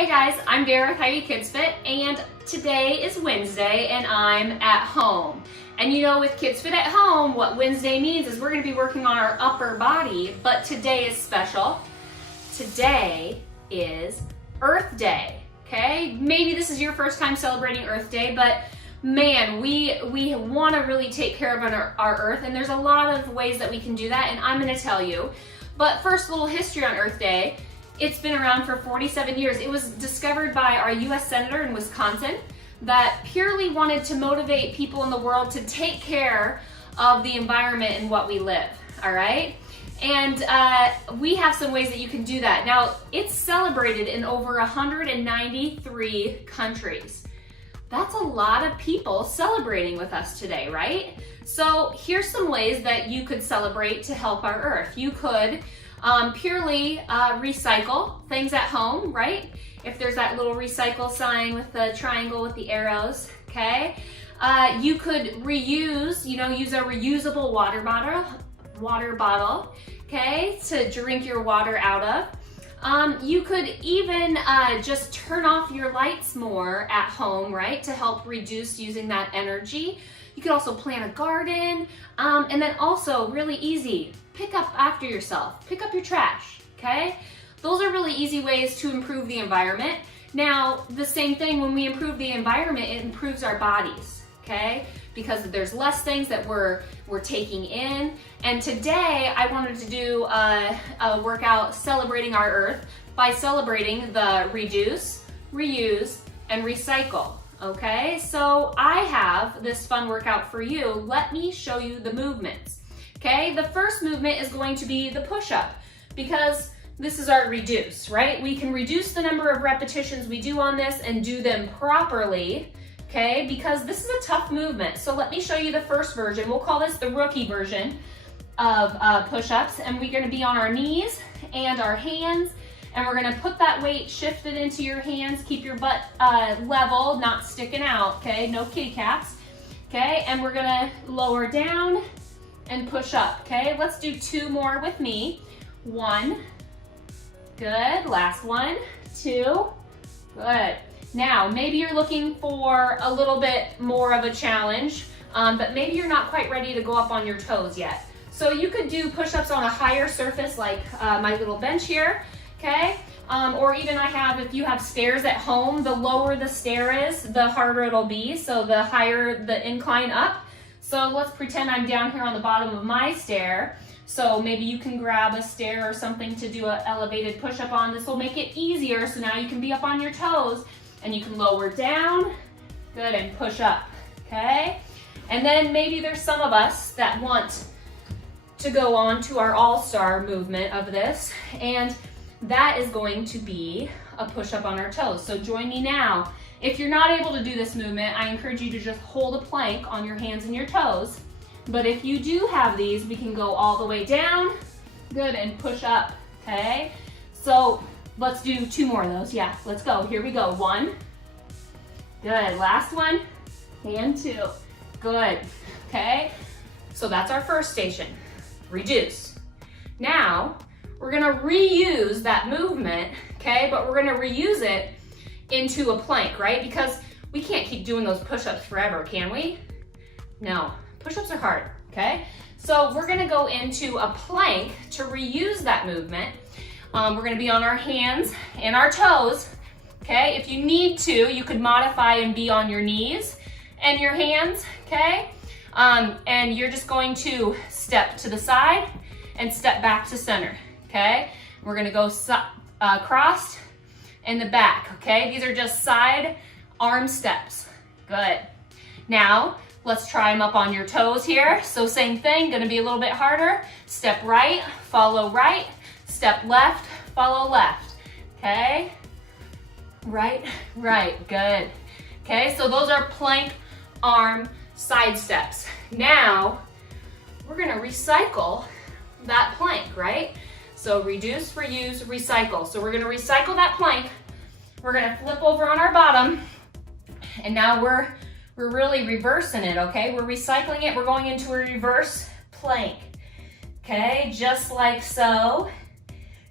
Hey guys, I'm Dara with KidsFit, and today is Wednesday and I'm at home. And you know, with KidsFit at home, what Wednesday means is we're going to be working on our upper body, but today is special. Today is Earth Day, okay? Maybe this is your first time celebrating Earth Day, but man, we want to really take care of our Earth, and there's a lot of ways that we can do that, and I'm going to tell you. But first, a little history on Earth Day. It's been around for 47 years. It was discovered by our US Senator in Wisconsin that purely wanted to motivate people in the world to take care of the environment and what we live, all right? And we have some ways that you can do that. Now, it's celebrated in over 193 countries. That's a lot of people celebrating with us today, right? So here's some ways that you could celebrate to help our Earth. You could purely recycle things at home, right? If there's that little recycle sign with the triangle with the arrows, okay? You could reuse, use a reusable water bottle, okay, to drink your water out of. You could even just turn off your lights more at home, right, to help reduce using that energy. You could also plant a garden, and then also really easy, pick up after yourself, pick up your trash, okay? Those are really easy ways to improve the environment. Now, the same thing, when we improve the environment, it improves our bodies, okay? Because there's less things that we're taking in. And today, I wanted to do a workout celebrating our Earth by celebrating the reduce, reuse, and recycle. Okay, so I have this fun workout for you. Let me show you the movements. Okay, the first movement is going to be the push-up, because this is our reduce, right? We can reduce the number of repetitions we do on this and do them properly, okay? Because this is a tough movement. So let me show you the first version. We'll call this the rookie version of push-ups, and we're gonna be on our knees and our hands, and we're gonna put that weight shifted into your hands. Keep your butt level, not sticking out, okay? No kitty cats, okay? And we're gonna lower down and push up, okay? Let's do two more with me. One, good, last one, two, good. Now, maybe you're looking for a little bit more of a challenge, but maybe you're not quite ready to go up on your toes yet. So you could do push-ups on a higher surface like my little bench here, okay? Or even if you have stairs at home, the lower the stair is, the harder it'll be, so the higher the incline up. So let's pretend I'm down here on the bottom of my stair. So maybe you can grab a stair or something to do an elevated push-up on. This will make it easier, so now you can be up on your toes and you can lower down, good, and push up, okay? And then maybe there's some of us that want to go on to our all-star movement of this, and that is going to be a push-up on our toes. So join me now. If you're not able to do this movement, I encourage you to just hold a plank on your hands and your toes. But if you do have these, we can go all the way down, good, and push up, okay? So let's do two more of those. Yeah, let's go. Here we go. One, good. Last one, and two, good, okay? So that's our first station, reduce. Now, we're gonna reuse that movement, okay? But we're gonna reuse it into a plank, right? Because we can't keep doing those push-ups forever, can we? No, push-ups are hard, okay? So we're gonna go into a plank to reuse that movement. We're gonna be on our hands and our toes, okay? If you need to, you could modify and be on your knees and your hands, okay? And you're just going to step to the side and step back to center, okay? We're gonna go crossed in the back, okay? These are just side arm steps, good. Now, let's try them up on your toes here. So same thing, gonna be a little bit harder. Step right, follow right, step left, follow left, okay? Right, right, good. Okay, so those are plank arm side steps. Now, we're gonna recycle that plank, right? So reduce, reuse, recycle. So we're gonna recycle that plank. We're gonna flip over on our bottom, and now we're really reversing it, okay? We're recycling it, we're going into a reverse plank, okay? Just like so.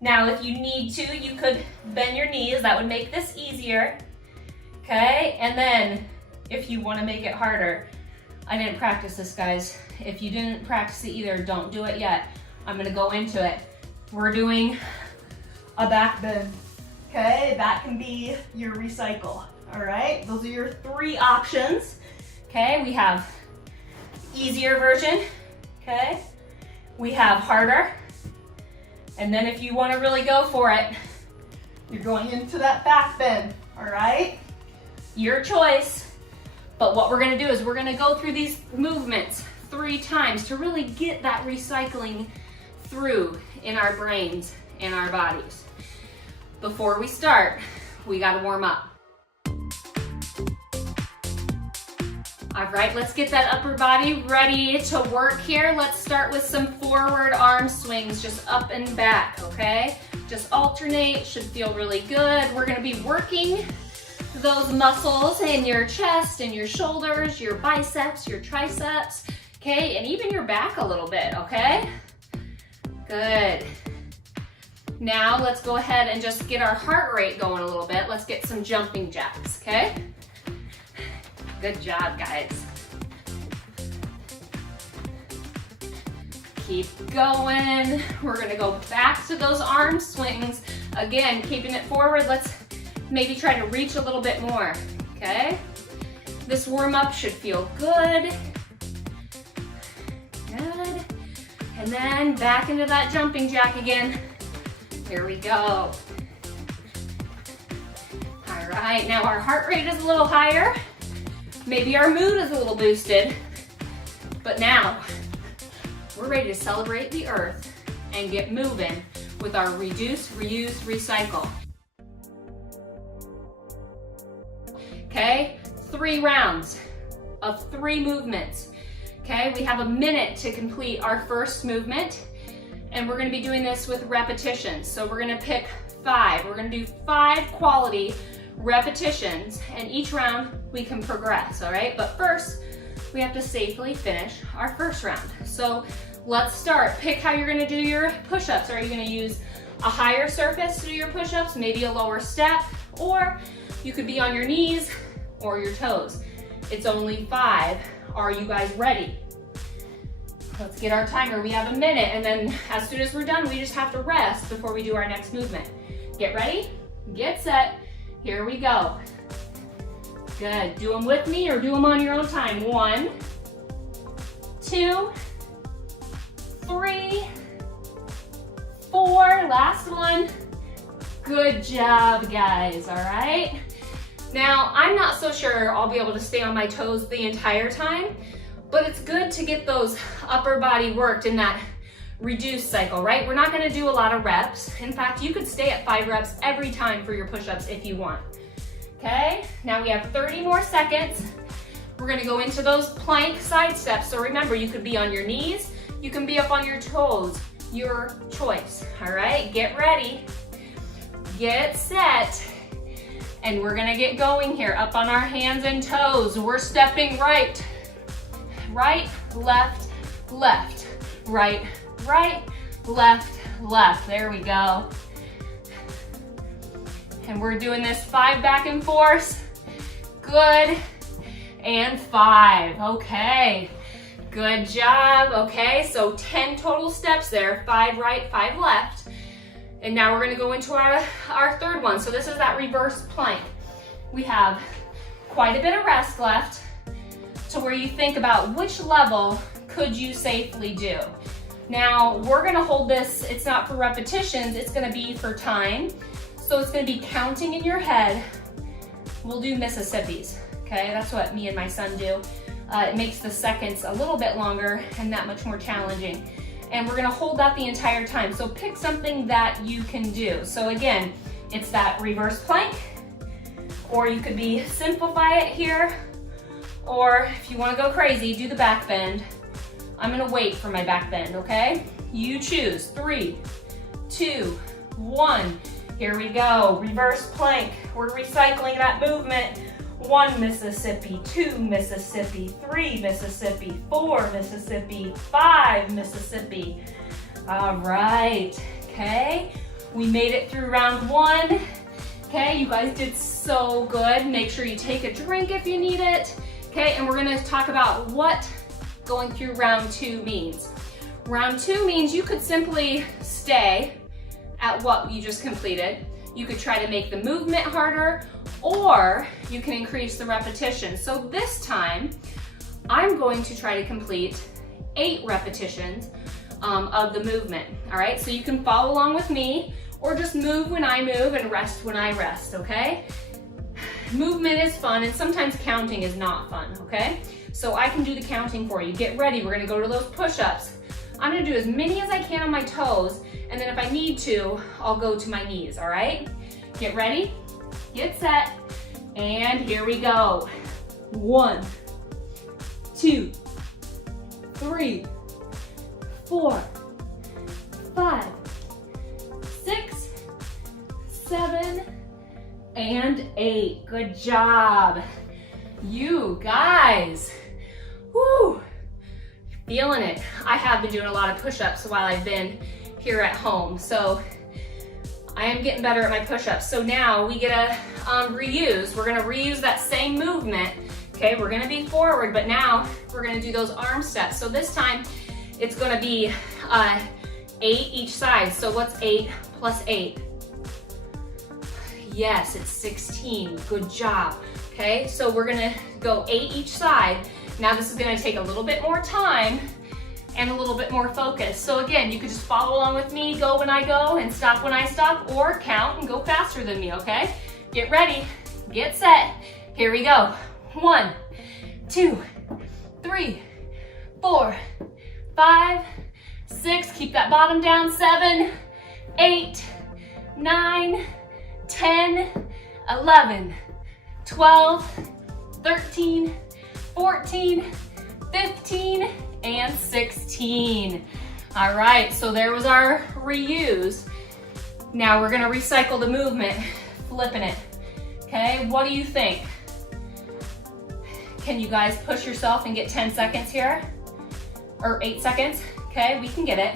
Now, if you need to, you could bend your knees. That would make this easier. Okay, and then if you want to make it harder, I didn't practice this, guys. If you didn't practice it either, don't do it yet. I'm gonna go into it. We're doing a back bend. Okay, that can be your recycle. All right, those are your 3 options. Okay, we have easier version. Okay, we have harder. And then if you want to really go for it, you're going into that back bend, all right? Your choice. But what we're gonna do is we're gonna go through these movements 3 times to really get that recycling through in our brains and our bodies. Before we start, we gotta warm up. All right, let's get that upper body ready to work here. Let's start with some forward arm swings, just up and back, okay? Just alternate, should feel really good. We're gonna be working those muscles in your chest and your shoulders, your biceps, your triceps, okay? And even your back a little bit, okay? Good. Now let's go ahead and just get our heart rate going a little bit. Let's get some jumping jacks, okay? Good job, guys. Keep going. We're gonna go back to those arm swings. Again, keeping it forward. Let's maybe try to reach a little bit more, okay? This warm up should feel good. Good. And then back into that jumping jack again. Here we go. All right, now our heart rate is a little higher. Maybe our mood is a little boosted, but now we're ready to celebrate the earth and get moving with our reduce, reuse, recycle. Okay, 3 rounds of 3 movements. Okay, we have a minute to complete our first movement, and we're gonna be doing this with repetitions. So we're gonna pick 5. We're gonna do 5 quality repetitions, and each round we can progress, all right? But first, we have to safely finish our first round. So let's start. Pick how you're gonna do your push-ups. Are you gonna use a higher surface to do your push-ups, maybe a lower step, or you could be on your knees or your toes. It's only 5. Are you guys ready? Let's get our timer. We have a minute, and then as soon as we're done, we just have to rest before we do our next movement. Get ready, get set. Here we go. Good. Do them with me or do them on your own time. 1, 2, 3, 4. Last one. Good job, guys. All right. Now, I'm not so sure I'll be able to stay on my toes the entire time, but it's good to get those upper body worked in that reduced cycle, right? We're not gonna do a lot of reps. In fact, you could stay at 5 reps every time for your push-ups if you want. Okay, now we have 30 more seconds. We're gonna go into those plank side steps. So remember, you could be on your knees, you can be up on your toes, your choice. All right, get ready, get set, and we're gonna get going here. Up on our hands and toes. We're stepping right, right, left, left, right, right, left, left. There we go. And we're doing this 5 back and forth. Good. And 5. Okay. Good job. Okay, so 10 total steps there. 5 right, 5 left. And now we're gonna go into our third one. So this is that reverse plank. We have quite a bit of rest left to where you think about which level could you safely do. Now, we're gonna hold this, it's not for repetitions, it's gonna be for time. So it's gonna be counting in your head. We'll do Mississippi's, okay? That's what me and my son do. It makes the seconds a little bit longer and that much more challenging. And we're gonna hold that the entire time. So pick something that you can do. So again, it's that reverse plank, or you could be simplify it here, or if you wanna go crazy, do the back bend. I'm gonna wait for my back bend, okay? You choose. 3, 2, 1. Here we go. Reverse plank. We're recycling that movement. 1 Mississippi, 2 Mississippi, 3 Mississippi, 4 Mississippi, 5 Mississippi. All right, okay. We made it through round 1. Okay, you guys did so good. Make sure you take a drink if you need it. Okay, and we're gonna talk about what going through round 2 means. Round 2 means you could simply stay at what you just completed. You could try to make the movement harder, or you can increase the repetition. So this time, I'm going to try to complete 8 repetitions of the movement, all right? So you can follow along with me, or just move when I move and rest when I rest, okay? Movement is fun, and sometimes counting is not fun, okay? So I can do the counting for you. Get ready, we're gonna go to those push-ups. I'm gonna do as many as I can on my toes, and then if I need to, I'll go to my knees, all right? Get ready, get set, and here we go. 1, 2, 3, 4, 5, 6, 7, and 8. Good job. You guys, whoo, feeling it. I have been doing a lot of push-ups while I've been here at home, so I am getting better at my push-ups. So now we get a reuse. We're gonna reuse that same movement. Okay, we're gonna be forward, but now we're gonna do those arm steps. So this time it's gonna be 8 each side. So what's 8 plus 8? Yes, it's 16. Good job. Okay, so we're gonna go 8 each side. Now this is gonna take a little bit more time and a little bit more focus. So again, you could just follow along with me, go when I go and stop when I stop, or count and go faster than me, okay? Get ready, get set, here we go. 1, 2, 3, 4, 5, 6, keep that bottom down, 7, 8, 9, 10, 11, 12, 13, 14, 15, and 16. All right, so there was our reuse. Now we're gonna recycle the movement, flipping it. Okay, what do you think? Can you guys push yourself and get 10 seconds here? Or 8 seconds? Okay, we can get it.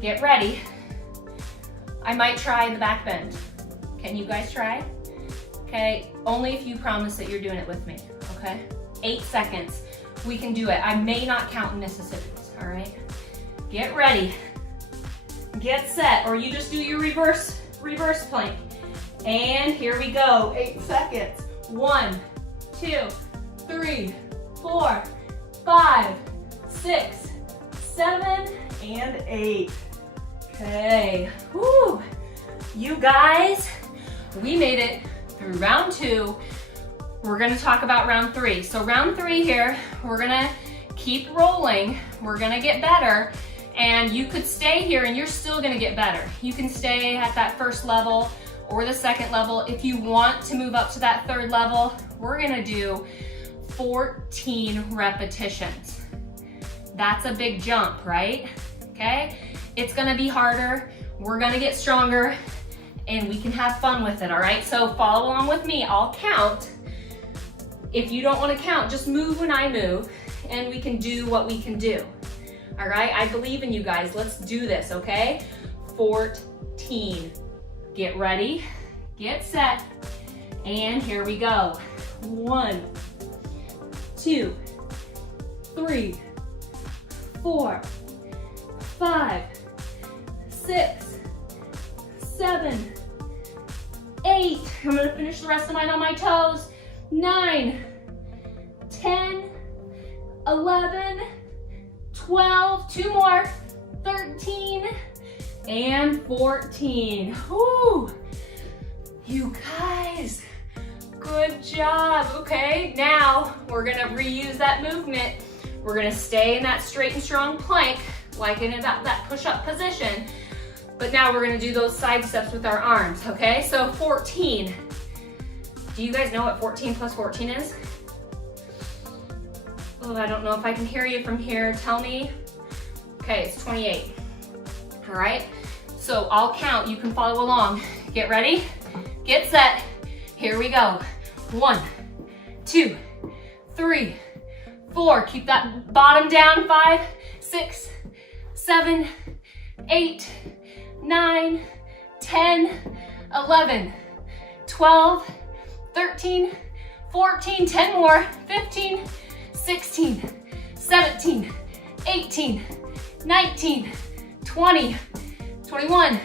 Get ready. I might try the back bend. Can you guys try? Okay, only if you promise that you're doing it with me, okay? 8 seconds. We can do it. I may not count in Mississippi's, all right? Get ready. Get set, or you just do your reverse plank. And here we go, 8 seconds. 1, 2, 3, 4, 5, 6, 7, and 8. Okay, whoo. You guys, we made it through round 2. We're gonna talk about round 3. So round 3 here, we're gonna keep rolling. We're gonna get better, and you could stay here and you're still gonna get better. You can stay at that first level or the second level. If you want to move up to that third level, we're gonna do 14 repetitions. That's a big jump, right? Okay, it's gonna be harder. We're gonna get stronger, and we can have fun with it, all right? So follow along with me, I'll count. If you don't wanna count, just move when I move, and we can do what we can do. All right, I believe in you guys, let's do this, okay? 14, get ready, get set, and here we go. 1, 2, 3, 4, 5, 6, 7, 8. I'm gonna finish the rest of mine on my toes. 9, 10, 11, 12, 2 more, 13, and 14. Whoo! You guys, good job. Okay, now we're gonna reuse that movement. We're gonna stay in that straight and strong plank, like in that push-up position. But now we're gonna do those side steps with our arms, okay? So 14. Do you guys know what 14 plus 14 is? Oh, I don't know if I can hear you from here. Tell me. Okay, it's 28. All right, so I'll count. You can follow along. Get ready, get set. Here we go. 1, 2, 3, 4. Keep that bottom down. 5, 6, 7, 8, 9, 10, 11, 12, 13, 14, 10 more, 15, 16, 17, 18, 19, 20, 21,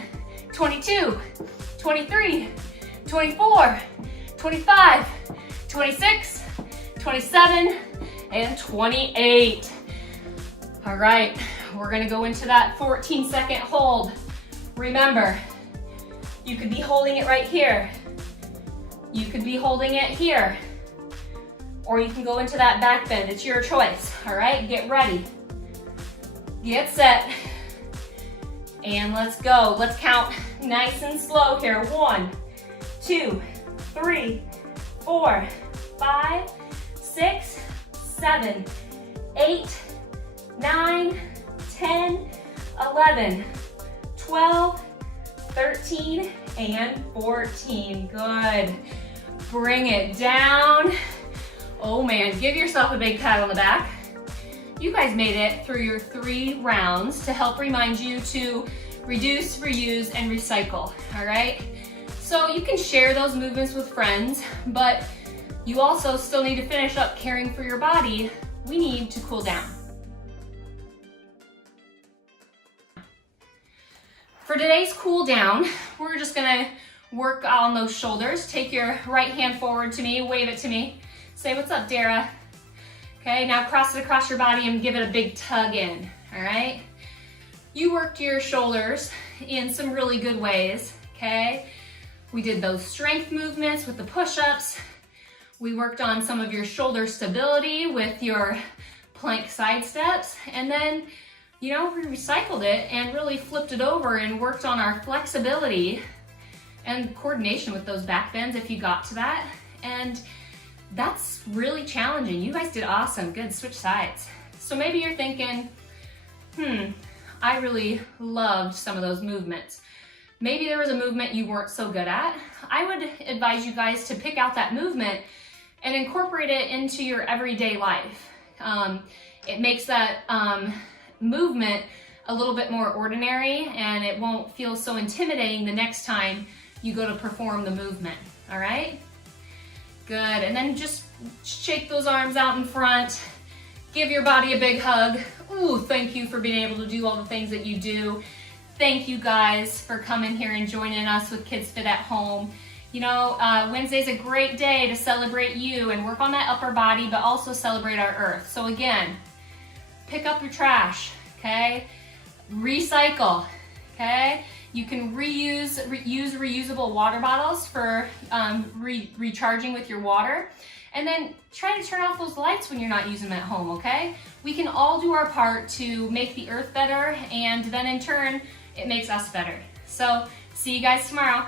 22, 23, 24, 25, 26, 27, and 28. All right, we're gonna go into that 14-second hold. Remember, you could be holding it right here. You could be holding it here. Or you can go into that back bend. It's your choice, all right? Get ready. Get set. And let's go. Let's count nice and slow here. 1, 2, 3, 4, 5, 6, 7, 8, 9, 10, 11, 12, 13, and 14. Good. Bring it down. Oh man, give yourself a big pat on the back. You guys made it through your 3 rounds to help remind you to reduce, reuse, and recycle, all right? So you can share those movements with friends, but you also still need to finish up caring for your body. We need to cool down. For today's cool down, we're just gonna work on those shoulders. Take your right hand forward to me, wave it to me. Say, what's up, Dara? Okay, now cross it across your body and give it a big tug in, all right? You worked your shoulders in some really good ways, okay? We did those strength movements with the push-ups. We worked on some of your shoulder stability with your plank side steps, and then, you know, we recycled it and really flipped it over and worked on our flexibility and coordination with those back bends if you got to that. And that's really challenging. You guys did awesome. Good, switch sides. So maybe you're thinking, I really loved some of those movements. Maybe there was a movement you weren't so good at. I would advise you guys to pick out that movement and incorporate it into your everyday life. It makes that movement a little bit more ordinary, and it won't feel so intimidating the next time you go to perform the movement, all right? Good, and then just shake those arms out in front. Give your body a big hug. Ooh, thank you for being able to do all the things that you do. Thank you guys for coming here and joining us with KidsFit at Home. You know, Wednesday's a great day to celebrate you and work on that upper body, but also celebrate our earth. So again, pick up your trash, okay? Recycle, okay? You can use reusable water bottles for recharging with your water. And then try to turn off those lights when you're not using them at home, okay? We can all do our part to make the earth better, and then in turn, it makes us better. So see you guys tomorrow.